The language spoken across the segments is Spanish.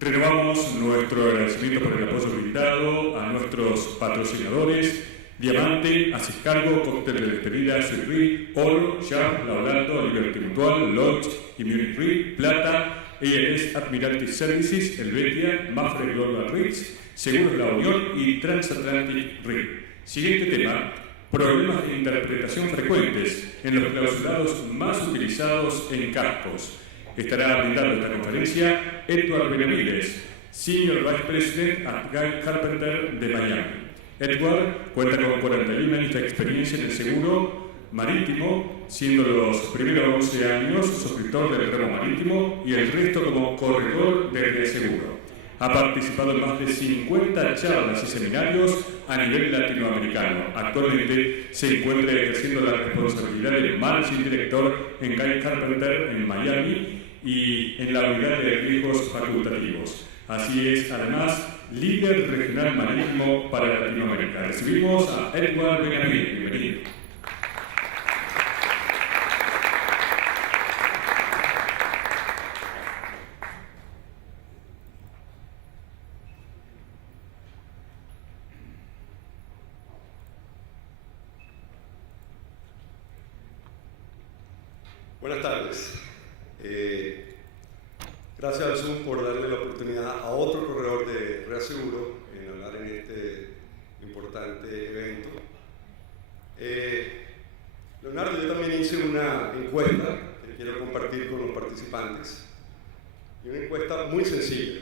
Renovamos nuestro agradecimiento por el apoyo brindado a nuestros patrocinadores: Diamante, Haces Cargo, Cóctel de Despedida, Suite, Oro, Sharp, La Orlando, Liberty Mutual, Lodge y Munich Re, Plata, ALS Admiralty Services, Helvetia, Mafre Global REITs, Seguros La Unión y Transatlantic Re. Siguiente tema: problemas de interpretación frecuentes en los clausulados más utilizados en cascos. Estará brindando esta conferencia Edward Benavides, Senior Vice President at Guy Carpenter de Miami. Edward cuenta con 41 años de experiencia en el seguro marítimo, siendo los primeros 11 años suscriptor del ramo marítimo y el resto como corredor de reaseguro. Ha participado en más de 50 charlas y seminarios a nivel latinoamericano. Actualmente se encuentra ejerciendo la responsabilidad de Managing Director en Guy Carpenter en Miami y en la unidad de riesgos facultativos. Así es, además, líder regional marítimo para Latinoamérica. Recibimos a Edward Benavides. Bienvenido. Buenas tardes. Gracias al Zoom por darle la oportunidad a otro corredor de reaseguro en hablar en este importante evento. Leonardo, yo también hice una encuesta que quiero compartir con los participantes. Y una encuesta muy sencilla.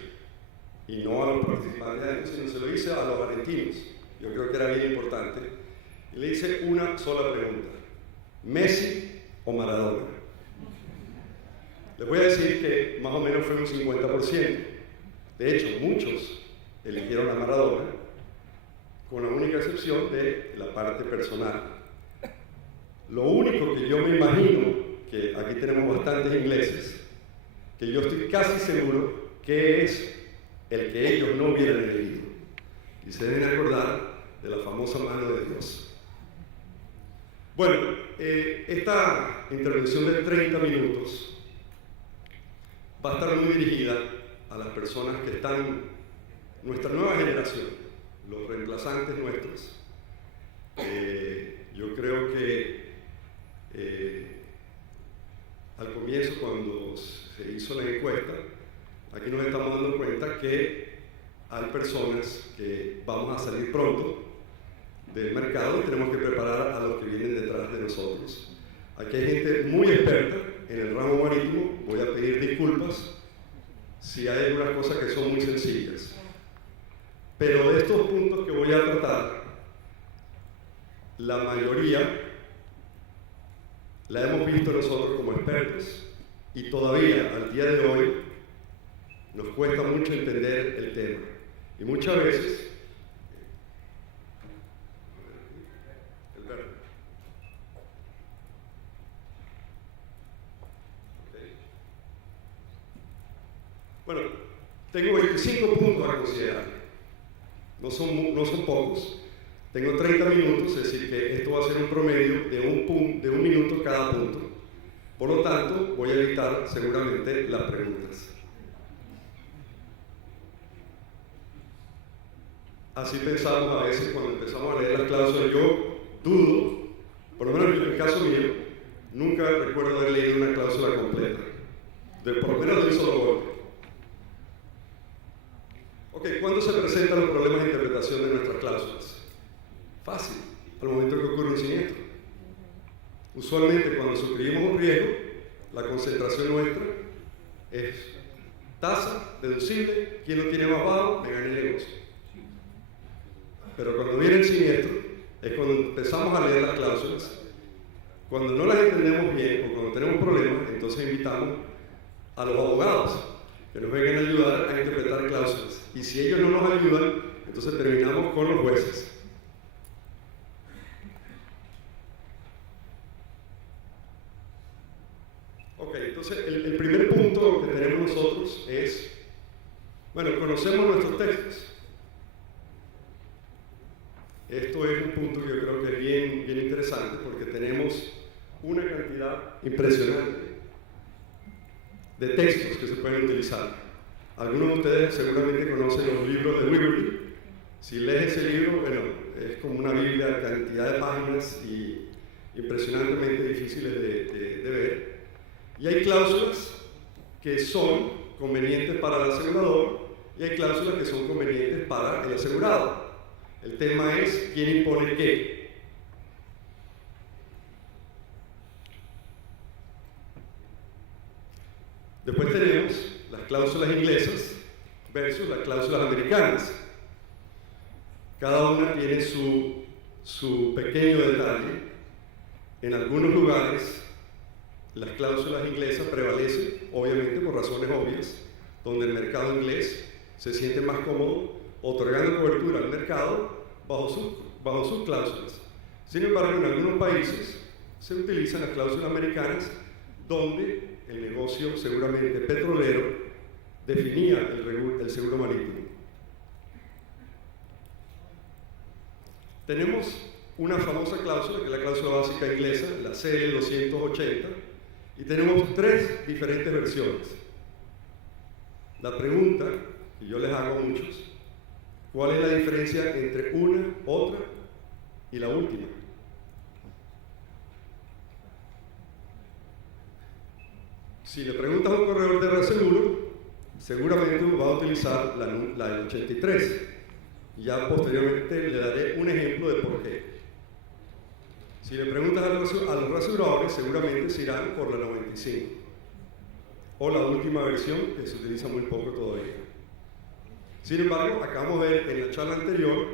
Y no a los participantes, sino se lo hice a los argentinos. Yo creo que era bien importante. Y le hice una sola pregunta: ¿Messi o Maradona? Les voy a decir que más o menos fue un 50%. De hecho, muchos eligieron a Maradona, con la única excepción de la parte personal. Lo único que yo me imagino, que aquí tenemos bastantes ingleses, que yo estoy casi seguro que es el que ellos no hubieran elegido. Y se deben acordar de la famosa mano de Dios. Bueno, esta intervención de 30 minutos va a estar muy dirigida a las personas que están, nuestra nueva generación, los reemplazantes nuestros. Yo creo que al comienzo, cuando se hizo la encuesta, aquí nos estamos dando cuenta que hay personas que vamos a salir pronto del mercado y tenemos que preparar a los que vienen detrás de nosotros. Aquí hay gente muy experta en el ramo marítimo. Voy a pedir disculpas si hay algunas cosas que son muy sencillas. Pero de estos puntos que voy a tratar, la mayoría la hemos visto nosotros como expertos y todavía al día de hoy nos cuesta mucho entender el tema. Y muchas veces bueno, tengo 25 puntos a considerar. No son pocos. Tengo 30 minutos, es decir, que esto va a ser un promedio de un minuto cada punto. Por lo tanto, voy a evitar seguramente las preguntas. Así pensamos a veces cuando empezamos a leer las cláusulas. Yo dudo, por lo menos en el caso mío, nunca recuerdo haber leído una cláusula completa, por lo menos de un solo golpe. Ok, ¿cuándo se presentan los problemas de interpretación de nuestras cláusulas? Fácil, al momento que ocurre un siniestro. Usualmente cuando suscribimos un riesgo, la concentración nuestra es tasa, deducible, quien lo tiene más bajo, me gana el negocio. Pero cuando viene el siniestro, es cuando empezamos a leer las cláusulas. Cuando no las entendemos bien o cuando tenemos problemas, entonces invitamos a los abogados que nos vengan a ayudar a interpretar cláusulas. Y si ellos no nos ayudan, entonces terminamos con los jueces. Ok, entonces el primer punto que tenemos nosotros es, bueno, conocemos nuestros textos. Esto es un punto que yo creo que es bien interesante porque tenemos una cantidad impresionante de textos que se pueden utilizar. Algunos de ustedes seguramente conocen los libros de Wyberly. Si lees ese libro, bueno, es como una Biblia, cantidad de páginas y impresionantemente difíciles de ver. Y hay cláusulas que son convenientes para el asegurador y hay cláusulas que son convenientes para el asegurado. El tema es quién impone qué. Después tenemos las cláusulas inglesas versus las cláusulas americanas. Cada una tiene su pequeño detalle. En algunos lugares las cláusulas inglesas prevalecen, obviamente por razones obvias, donde el mercado inglés se siente más cómodo otorgando cobertura al mercado bajo sus cláusulas. Sin embargo, en algunos países se utilizan las cláusulas americanas donde el negocio seguramente petrolero definía el seguro marítimo. Tenemos una famosa cláusula, que es la cláusula básica inglesa, la CL 280, y tenemos tres diferentes versiones. La pregunta que yo les hago a muchos, ¿cuál es la diferencia entre una, otra y la última? Si le preguntas a un corredor de reaseguro, seguramente va a utilizar la 83. Ya posteriormente le daré un ejemplo de por qué. Si le preguntas a los reaseguradores, seguramente se irán por la 95. O la última versión, que se utiliza muy poco todavía. Sin embargo, acabamos de ver en la charla anterior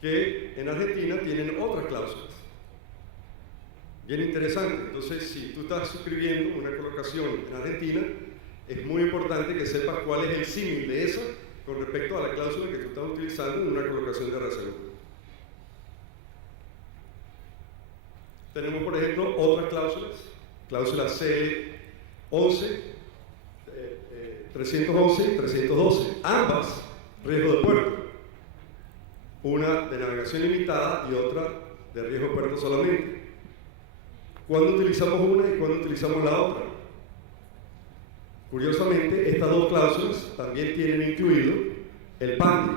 que en Argentina tienen otras cláusulas. Bien interesante. Entonces, si tú estás suscribiendo una colocación en Argentina, es muy importante que sepas cuál es el símil de esa con respecto a la cláusula que tú estás utilizando en una colocación de reaseguro. Tenemos, por ejemplo, otras cláusulas. Cláusula C11, 311 y 312. Ambas riesgo de puerto. Una de navegación limitada y otra de riesgo de puerto solamente. ¿Cuándo utilizamos una y cuándo utilizamos la otra? Curiosamente, estas dos cláusulas también tienen incluido el PANDI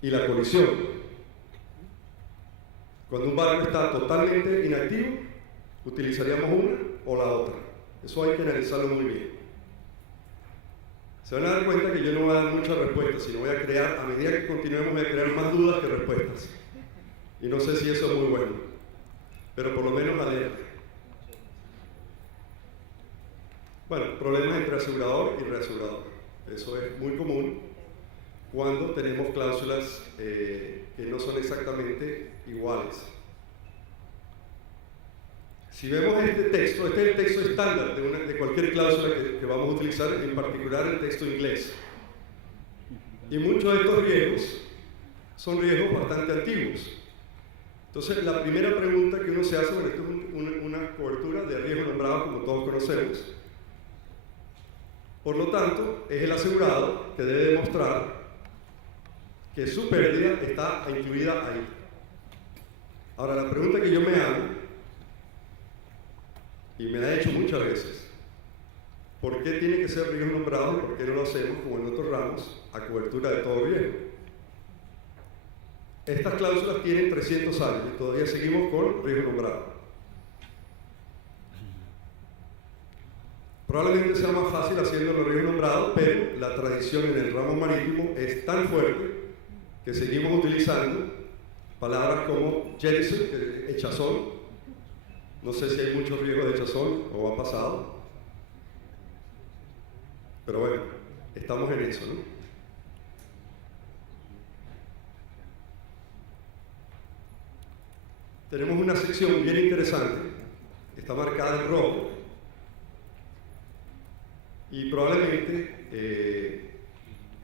y la colisión. Cuando un barco está totalmente inactivo, utilizaríamos una o la otra. Eso hay que analizarlo muy bien. Se van a dar cuenta que yo no voy a dar muchas respuestas, sino voy a crear, a medida que continuemos, voy a crear más dudas que respuestas. Y no sé si eso es muy bueno, pero por lo menos alerta. Bueno, problemas entre asegurador y reasegurador. Eso es muy común cuando tenemos cláusulas que no son exactamente iguales. Si vemos este texto, este es el texto estándar de cualquier cláusula que vamos a utilizar, en particular el texto inglés. Y muchos de estos riesgos son riesgos bastante antiguos. Entonces, la primera pregunta que uno se hace, bueno, esto es una cobertura de riesgo nombrado, como todos conocemos. Por lo tanto, es el asegurado que debe demostrar que su pérdida está incluida ahí. Ahora, la pregunta que yo me hago, y me la he hecho muchas veces, ¿por qué tiene que ser riesgo nombrado y por qué no lo hacemos, como en otros ramos, a cobertura de todo riesgo? Estas cláusulas tienen 300 años y todavía seguimos con riesgo nombrado. Probablemente sea más fácil haciéndolo riesgo nombrado, pero la tradición en el ramo marítimo es tan fuerte que seguimos utilizando palabras como jettison, echazón. No sé si hay muchos riesgos de echazón o ha pasado, pero bueno, estamos en eso, ¿no? Tenemos una sección bien interesante, está marcada en rojo, y probablemente,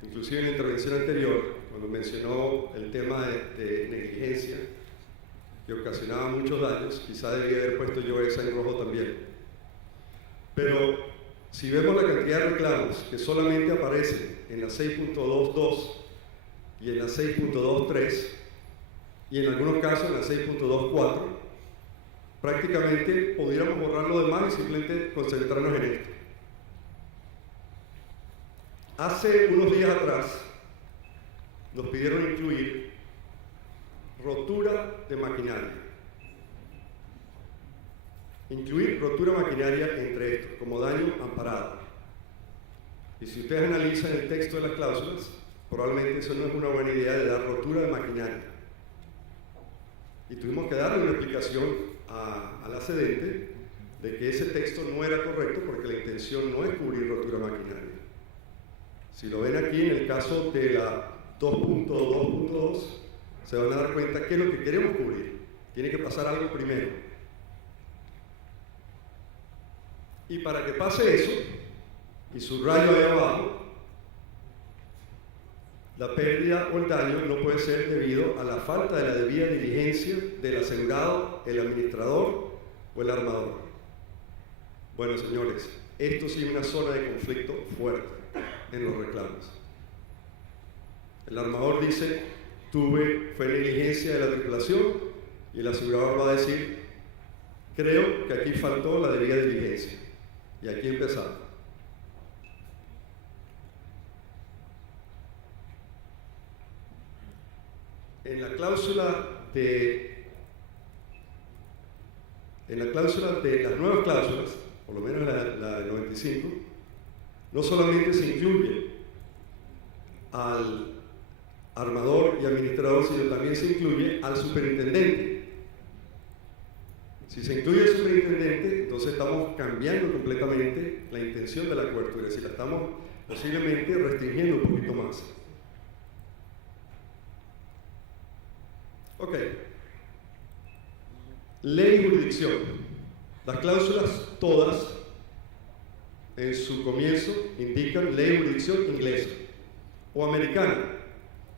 inclusive en la intervención anterior, cuando mencionó el tema de negligencia, que ocasionaba muchos daños, quizá debía haber puesto yo esa en rojo también. Pero si vemos la cantidad de reclamos que solamente aparecen en la 6.22 y en la 6.23 y en algunos casos en la 6.24, prácticamente pudiéramos borrar lo demás y simplemente concentrarnos en esto. Hace unos días atrás nos pidieron incluir rotura de maquinaria. Incluir rotura maquinaria entre estos, como daño amparado. Y si ustedes analizan el texto de las cláusulas, probablemente eso no es una buena idea de dar rotura de maquinaria. Y tuvimos que darle una explicación a la cedente de que ese texto no era correcto porque la intención no es cubrir rotura maquinaria. Si lo ven aquí en el caso de la 2.2.2, se van a dar cuenta que es lo que queremos cubrir. Tiene que pasar algo primero. Y para que pase eso, y subrayo ahí abajo, la pérdida o el daño no puede ser debido a la falta de la debida diligencia del asegurado, el administrador o el armador. Bueno, señores, esto sí es una zona de conflicto fuerte en los reclamos. El armador dice, fue negligencia de la tripulación, y el asegurador va a decir, creo que aquí faltó la debida diligencia. Y aquí empezamos. En la cláusula de las nuevas cláusulas, por lo menos la de 95, no solamente se incluye al armador y administrador, sino también se incluye al superintendente. Si se incluye el superintendente, entonces estamos cambiando completamente la intención de la cobertura, es decir, la estamos posiblemente restringiendo un poquito más. Ok. Ley y jurisdicción. Las cláusulas todas en su comienzo indican ley y jurisdicción inglesa o americana,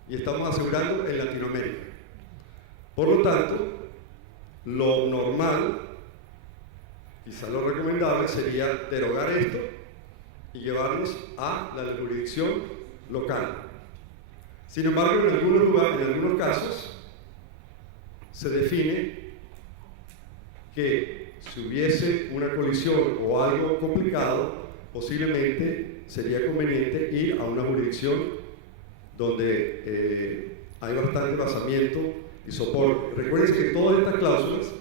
y estamos asegurando en Latinoamérica. Por lo tanto, lo normal, quizá lo recomendable, sería derogar esto y llevarnos a la jurisdicción local. Sin embargo, en algunos lugares, en algunos casos, se define que si hubiese una colisión o algo complicado, posiblemente sería conveniente ir a una jurisdicción donde hay bastante basamiento y soporte. Recuerden que todas estas cláusulas,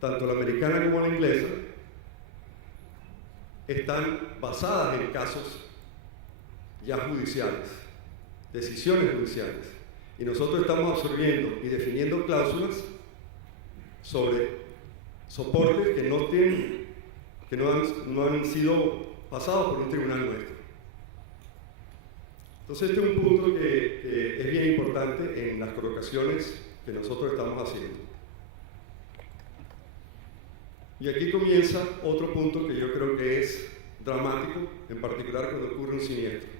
tanto la americana como la inglesa, están basadas en casos ya judiciales, decisiones judiciales. Y nosotros estamos absorbiendo y definiendo cláusulas sobre soportes que no han sido pasados por un tribunal nuestro. Entonces este es un punto que es bien importante en las colocaciones que nosotros estamos haciendo. Y aquí comienza otro punto que yo creo que es dramático, en particular cuando ocurre un siniestro.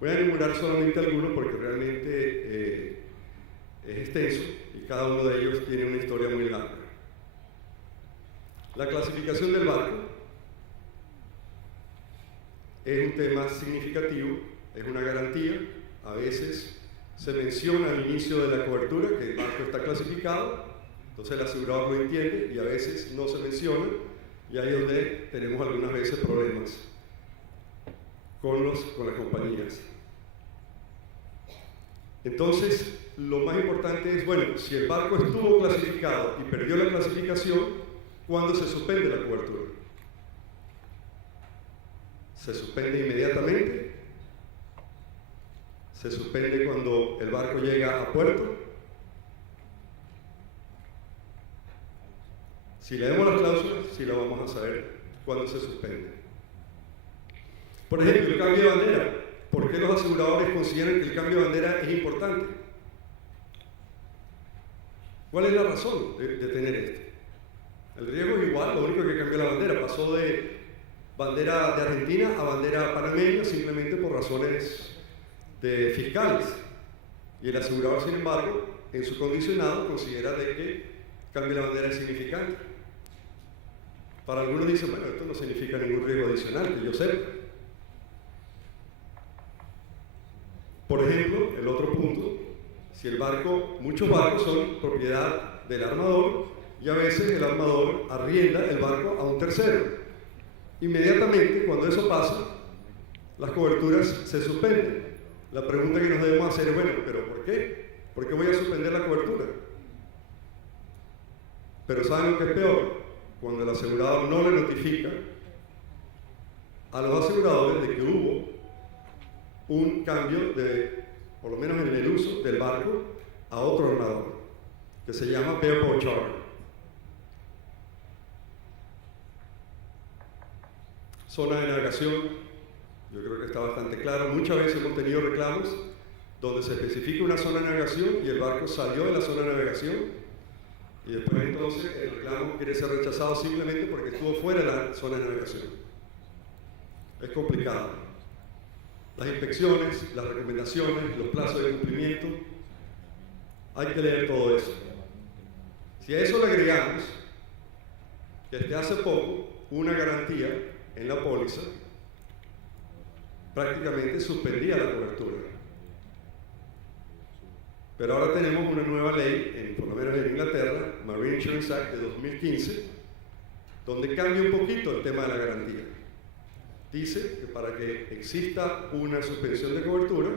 Voy a enumerar solamente algunos porque realmente es extenso y cada uno de ellos tiene una historia muy larga. La clasificación del barco es un tema significativo, es una garantía. A veces se menciona al inicio de la cobertura que el barco está clasificado, entonces el asegurador lo entiende, y a veces no se menciona, y ahí es donde tenemos algunas veces problemas con las compañías. Entonces, lo más importante es, bueno, si el barco estuvo clasificado y perdió la clasificación, ¿cuándo se suspende la cobertura? ¿Se suspende inmediatamente? ¿Se suspende cuando el barco llega a puerto? Si leemos las cláusulas, sí lo vamos a saber cuándo se suspende. Por ejemplo, el cambio de bandera. ¿Por qué los aseguradores consideran que el cambio de bandera es importante? ¿Cuál es la razón de tener esto? El riesgo es igual, lo único que cambió la bandera. Pasó de bandera de Argentina a bandera panameña simplemente por razones fiscales. Y el asegurador, sin embargo, en su condicionado considera de que cambio la bandera es significante. Para algunos dicen, bueno, esto no significa ningún riesgo adicional, que yo sepa. Por ejemplo, el otro punto, si el barco, muchos barcos son propiedad del armador y a veces el armador arrienda el barco a un tercero. Inmediatamente, cuando eso pasa, las coberturas se suspenden. La pregunta que nos debemos hacer es, bueno, ¿pero por qué? ¿Por qué voy a suspender la cobertura? Pero ¿saben lo que es peor? Cuando el asegurador no le notifica a los aseguradores de que hubo un cambio de, por lo menos en el uso del barco, a otro ordenador, que se llama Bareboat Charter. Zona de navegación, yo creo que está bastante claro. Muchas veces hemos tenido reclamos donde se especifica una zona de navegación y el barco salió de la zona de navegación y después entonces el reclamo quiere ser rechazado simplemente porque estuvo fuera de la zona de navegación. Es complicado. Las inspecciones, las recomendaciones, los plazos de cumplimiento, hay que leer todo eso. Si a eso le agregamos que desde hace poco una garantía en la póliza prácticamente suspendía la cobertura. Pero ahora tenemos una nueva ley, por lo menos en Inglaterra, Marine Insurance Act de 2015, donde cambia un poquito el tema de la garantía. Dice que para que exista una suspensión de cobertura,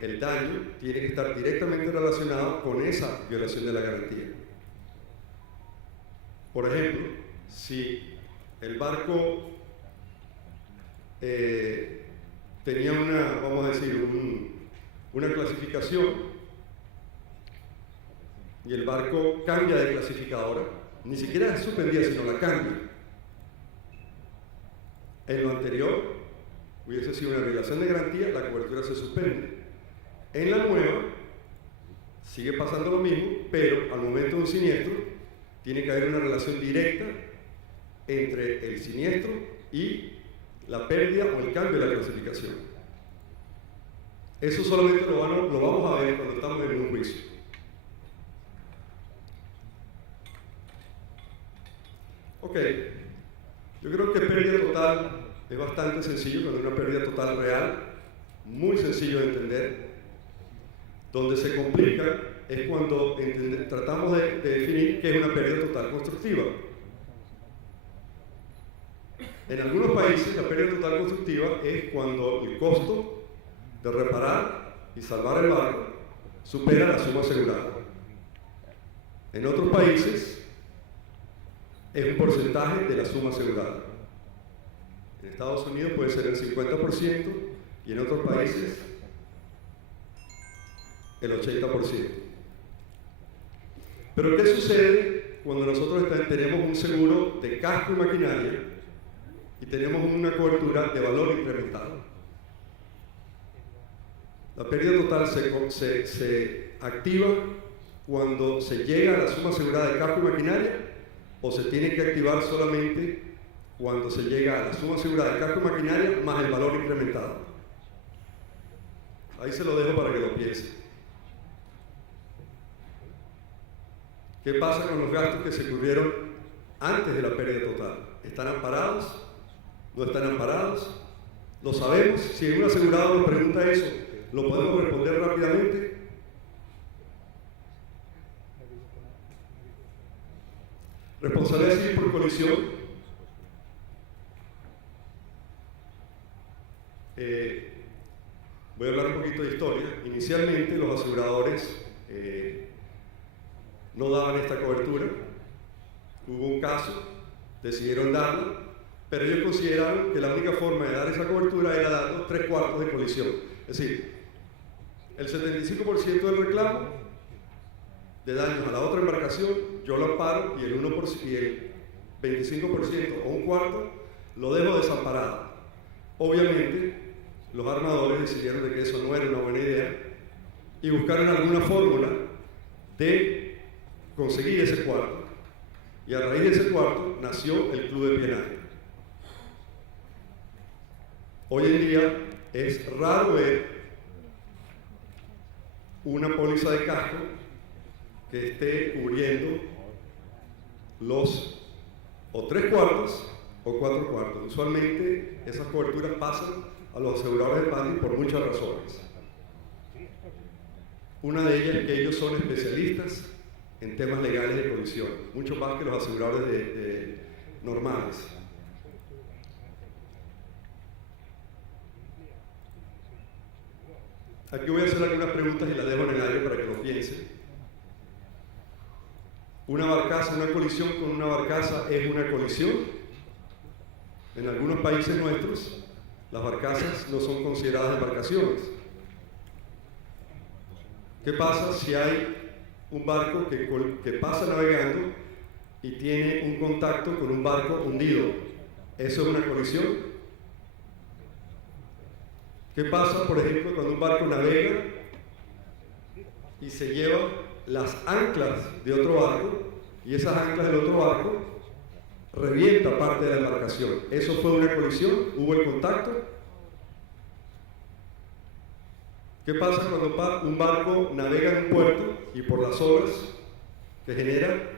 el daño tiene que estar directamente relacionado con esa violación de la garantía. Por ejemplo, si el barco tenía vamos a decir, una clasificación y el barco cambia de clasificadora, ni siquiera es suspendida, sino la cambia. En lo anterior hubiese sido una violación de garantía, la cobertura se suspende. En la nueva sigue pasando lo mismo, pero al momento de un siniestro tiene que haber una relación directa entre el siniestro y la pérdida o el cambio de la clasificación. Eso solamente lo vamos a ver cuando estamos en un juicio. Ok, yo creo que pérdida total es bastante sencillo, cuando es una pérdida total real, muy sencillo de entender. Donde se complica es cuando tratamos de definir qué es una pérdida total constructiva. En algunos países la pérdida total constructiva es cuando el costo de reparar y salvar el barco supera la suma asegurada. En otros países es un porcentaje de la suma asegurada. En Estados Unidos puede ser el 50% y en otros países el 80%. Pero ¿qué sucede cuando nosotros tenemos un seguro de casco y maquinaria y tenemos una cobertura de valor incrementado? La pérdida total se activa cuando se llega a la suma asegurada de casco y maquinaria, o se tiene que activar solamente cuando se llega a la suma asegurada de casco y maquinaria más el valor incrementado. Ahí se lo dejo para que lo piensen. ¿Qué pasa con los gastos que se cubrieron antes de la pérdida total? ¿Están amparados? ¿No están amparados? ¿Lo sabemos? Si un asegurado nos pregunta eso, ¿lo podemos responder rápidamente? Responsabilidad civil por colisión. Voy a hablar un poquito de historia. Inicialmente los aseguradores no daban esta cobertura. Hubo un caso, decidieron darla, pero ellos consideraron que la única forma de dar esa cobertura era dando 3/4 de colisión. Es decir, el 75% del reclamo de daños a la otra embarcación, yo lo amparo y el 1% y el 25% o un cuarto lo dejo desamparado. Obviamente, los armadores decidieron de que eso no era una buena idea y buscaron alguna fórmula de conseguir ese cuarto. Y a raíz de ese cuarto nació el Club de Espionaje. Hoy en día es raro ver una póliza de casco que esté cubriendo los o 3/4 o 4/4. Usualmente esas coberturas pasan a los aseguradores de panty por muchas razones. Una de ellas es que ellos son especialistas en temas legales de colisión, mucho más que los aseguradores normales. Aquí voy a hacer algunas preguntas y las dejo en el aire para que lo piensen. Una barcaza, una colisión con una barcaza es una colisión. En algunos países nuestros, las barcazas no son consideradas embarcaciones. ¿Qué pasa si hay un barco que pasa navegando y tiene un contacto con un barco hundido? ¿Eso es una colisión? ¿Qué pasa, por ejemplo, cuando un barco navega y se lleva las anclas de otro barco y esas anclas del otro barco revienta parte de la embarcación? ¿Eso fue una colisión? ¿Hubo el contacto? ¿Qué pasa cuando un barco navega en un puerto y por las olas que genera,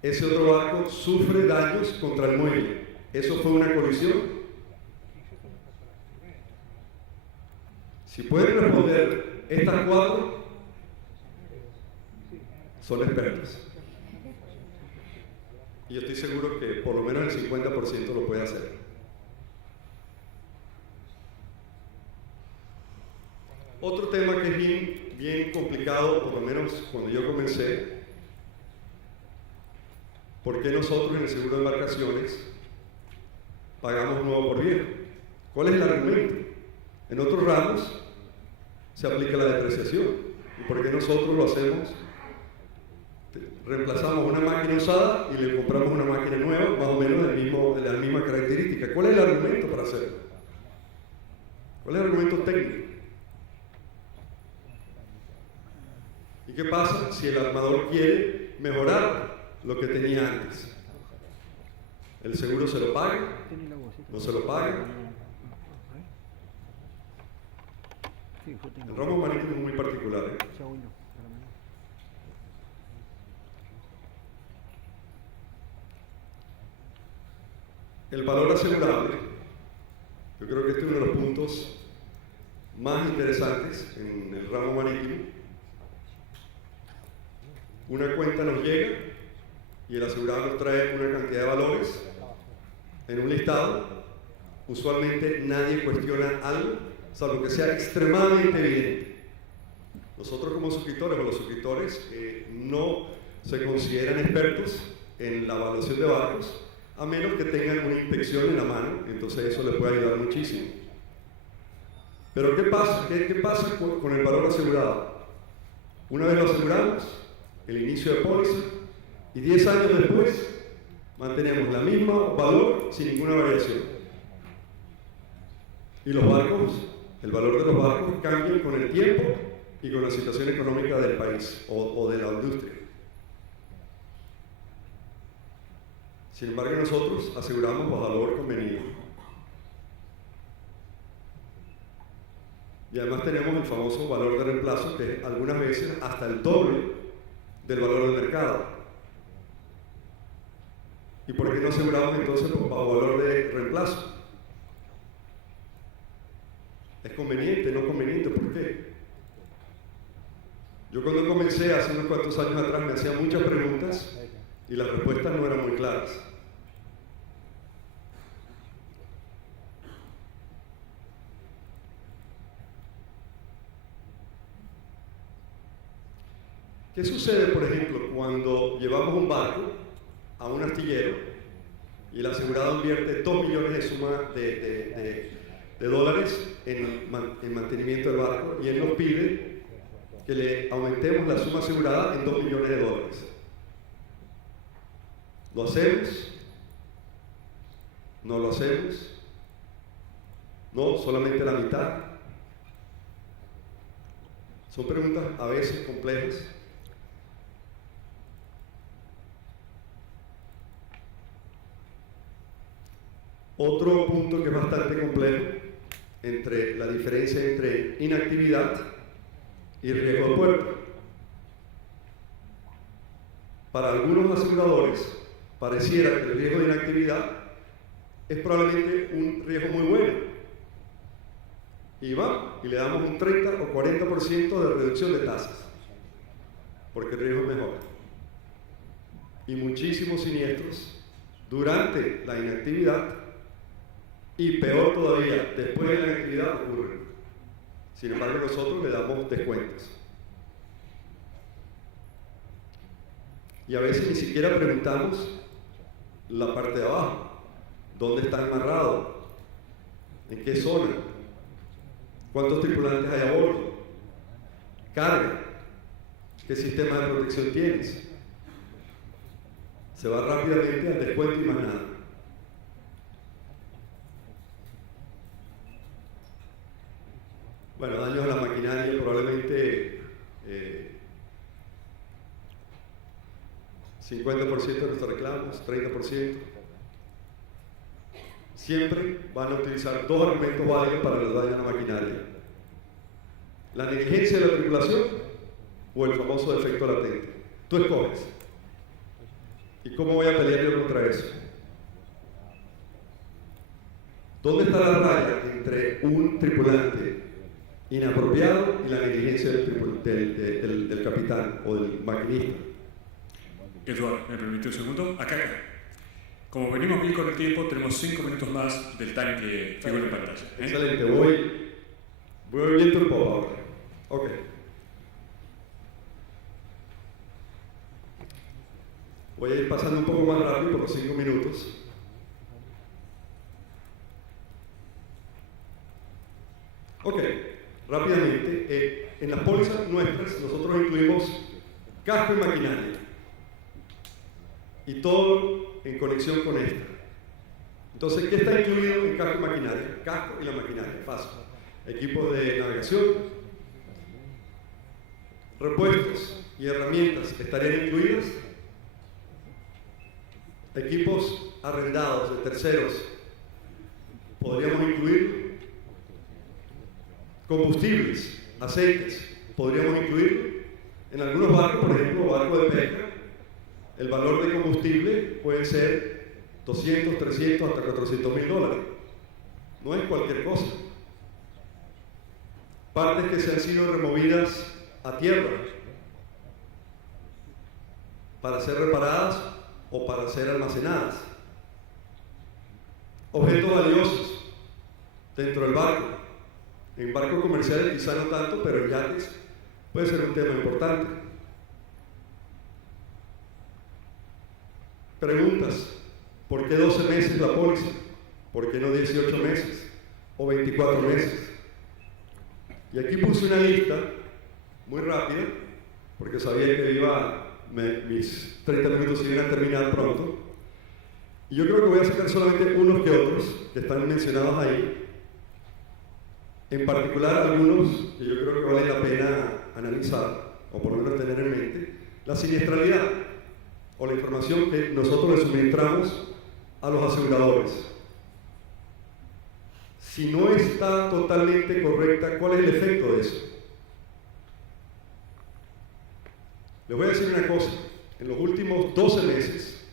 ese otro barco sufre daños contra el muelle? ¿Eso fue una colisión? Si pueden responder estas cuatro, son expertos. Y yo estoy seguro que por lo menos el 50% lo puede hacer. Otro tema que es bien complicado, por lo menos cuando yo comencé, ¿por qué nosotros en el seguro de embarcaciones pagamos nuevo por viejo? ¿Cuál es el argumento? En otros ramos se aplica la depreciación. ¿Y por qué nosotros lo hacemos? Reemplazamos una máquina usada y le compramos una máquina nueva, más o menos de la misma característica. ¿Cuál es el argumento para hacerlo? ¿Cuál es el argumento técnico? ¿Y qué pasa si el armador quiere mejorar lo que tenía antes? ¿El seguro se lo paga? ¿No se lo paga? El ramo marítimo es muy particular. El valor asegurable, yo creo que este es uno de los puntos más interesantes en el ramo marítimo. Una cuenta nos llega y el asegurado nos trae una cantidad de valores en un listado. Usualmente nadie cuestiona algo, salvo que sea extremadamente evidente. Nosotros como suscriptores o los suscriptores no se consideran expertos en la evaluación de barcos, a menos que tengan una inspección en la mano, entonces eso les puede ayudar muchísimo. Pero ¿qué pasa con el valor asegurado? Una vez lo aseguramos, el inicio de póliza, y 10 años después mantenemos la misma valor sin ninguna variación. Y los barcos, el valor de los barcos cambia con el tiempo y con la situación económica del país o de la industria. Sin embargo, nosotros aseguramos bajo valor convenido. Y además tenemos el famoso valor de reemplazo, que es algunas veces hasta el doble del valor del mercado. ¿Y por qué no aseguramos entonces bajo valor de reemplazo? ¿Es conveniente? ¿No conveniente? ¿Por qué? Yo cuando comencé hace unos cuantos años atrás me hacía muchas preguntas y las respuestas no eran muy claras. ¿Qué sucede, por ejemplo, cuando llevamos un barco a un astillero y el asegurado invierte 2 millones de suma de dólares en mantenimiento del barco y él nos pide que le aumentemos la suma asegurada en 2 millones de dólares? ¿Lo hacemos? ¿No lo hacemos? ¿No? ¿Solamente la mitad? Son preguntas a veces complejas. Otro punto que es bastante complejo entre la diferencia entre inactividad y riesgo de puerto. Para algunos aseguradores pareciera que el riesgo de inactividad es probablemente un riesgo muy bueno. Y va y le damos un 30 o 40% de reducción de tasas, porque el riesgo es mejor. Y muchísimos siniestros durante la inactividad y peor todavía, después de la inactividad ocurre. Sin embargo, nosotros le damos descuentos. Y a veces ni siquiera preguntamos la parte de abajo. ¿Dónde está amarrado? ¿En qué zona? ¿Cuántos tripulantes hay a bordo? ¿Carga? ¿Qué sistema de protección tienes? Se va rápidamente al descuento y más nada. Bueno, daños a la maquinaria, probablemente 50% de nuestros reclamos, 30%. Siempre van a utilizar dos argumentos válidos para los daños a la maquinaria: la negligencia de la tripulación o el famoso defecto latente. Tú escoges. ¿Y cómo voy a pelear yo contra eso? ¿Dónde está la raya entre un tripulante inapropiado y la negligencia del capitán o del maquinista? Eduardo, ¿me permite un segundo? Acá. Como venimos bien con el tiempo, tenemos 5 minutos más del time que figura en pantalla. Excelente, voy viendo el pop ahora. Ok. Voy a ir pasando un poco más rápido por los 5 minutos. Ok, rápidamente, en las pólizas nuestras nosotros incluimos casco y maquinaria. Y todo en conexión con esta. Entonces, ¿qué está incluido en casco y maquinaria? Casco y la maquinaria, fácil. Equipos de navegación, repuestos y herramientas estarían incluidas. Equipos arrendados de terceros podríamos incluir. Combustibles, aceites, podríamos incluir. En algunos barcos, por ejemplo, barcos de pesca, el valor de combustible puede ser 200, 300, hasta $400,000. No es cualquier cosa. Partes que se han sido removidas a tierra para ser reparadas o para ser almacenadas. Objetos valiosos dentro del barco. En barcos comerciales quizá no tanto, pero en yates puede ser un tema importante. Preguntas: ¿por qué 12 meses la póliza? ¿Por qué no 18 meses o 24 meses? Y aquí puse una lista muy rápida, porque sabía que mis 30 minutos iban a terminar pronto. Y yo creo que voy a sacar solamente unos que otros que están mencionados ahí. En particular algunos que yo creo que vale la pena analizar, o por lo menos tener en mente: la siniestralidad, o la información que nosotros le suministramos a los aseguradores. Si no está totalmente correcta, ¿cuál es el efecto de eso? Les voy a decir una cosa: en los últimos 12 meses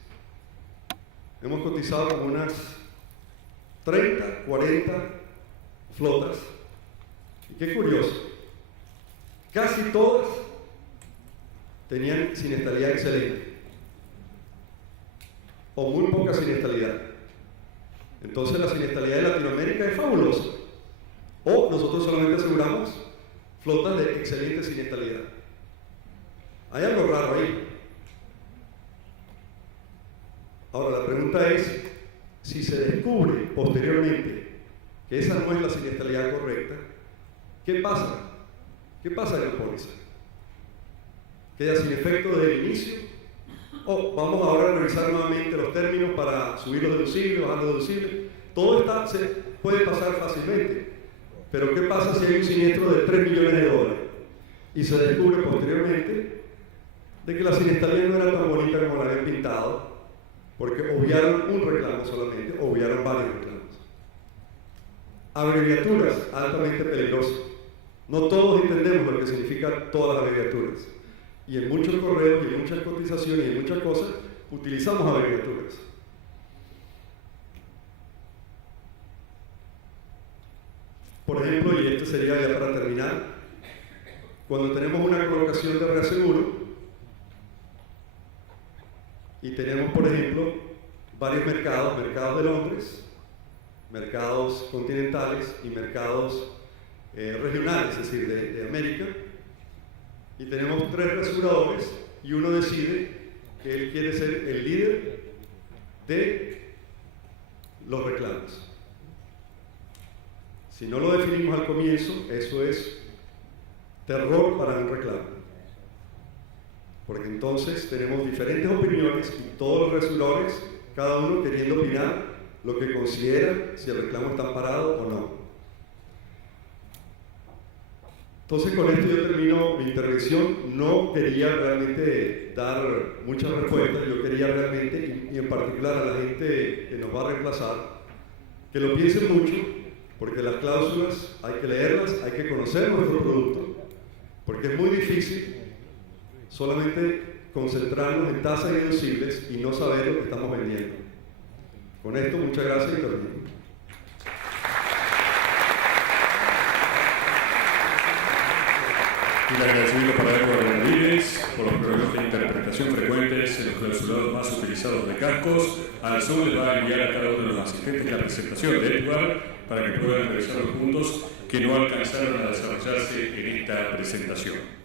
hemos cotizado como unas 30, 40 flotas. Y qué curioso, casi todas tenían siniestralidad excelente o muy poca siniestralidad. Entonces la siniestralidad de Latinoamérica es fabulosa. O nosotros solamente aseguramos flotas de excelente siniestralidad. Hay algo raro ahí. Ahora la pregunta es: si se descubre posteriormente que esa no es la siniestralidad correcta, ¿qué pasa? ¿Qué pasa en la póliza? ¿Queda sin efecto desde el inicio? ¿O vamos ahora a revisar nuevamente los términos para subir los deducibles, bajar los deducibles? Todo se puede pasar fácilmente. Pero ¿qué pasa si hay un siniestro de $3 millones y se descubre posteriormente de que la siniestralidad no era tan bonita como la habían pintado, porque obviaron un reclamo solamente, obviaron varios reclamos? Abreviaturas altamente peligrosas. No todos entendemos lo que significan todas las abreviaturas. Y en muchos correos, y en muchas cotizaciones, y en muchas cosas, utilizamos abreviaturas. Por ejemplo, y esto sería ya para terminar, cuando tenemos una colocación de reaseguro y tenemos, por ejemplo, varios mercados de Londres, mercados continentales y mercados regionales, es decir, de América, y tenemos 3 rasuradores y uno decide que él quiere ser el líder de los reclamos. Si no lo definimos al comienzo, eso es terror para un reclamo. Porque entonces tenemos diferentes opiniones y todos los rasuradores, cada uno queriendo opinar lo que considera si el reclamo está amparado o no. Entonces con esto yo termino mi intervención. No quería realmente dar muchas respuestas, yo quería realmente, y en particular a la gente que nos va a reemplazar, que lo piensen mucho, porque las cláusulas hay que leerlas, hay que conocer nuestro producto, porque es muy difícil solamente concentrarnos en tasas y deducibles y no saber lo que estamos vendiendo. Con esto, muchas gracias y termino. Y el agradecimiento para Edward Benavides por los problemas de interpretación frecuentes en los clausulados más utilizados de cascos. Al Zoom les va a enviar a cada uno de los asistentes la presentación de Edward para que puedan revisar los puntos que no alcanzaron a desarrollarse en esta presentación.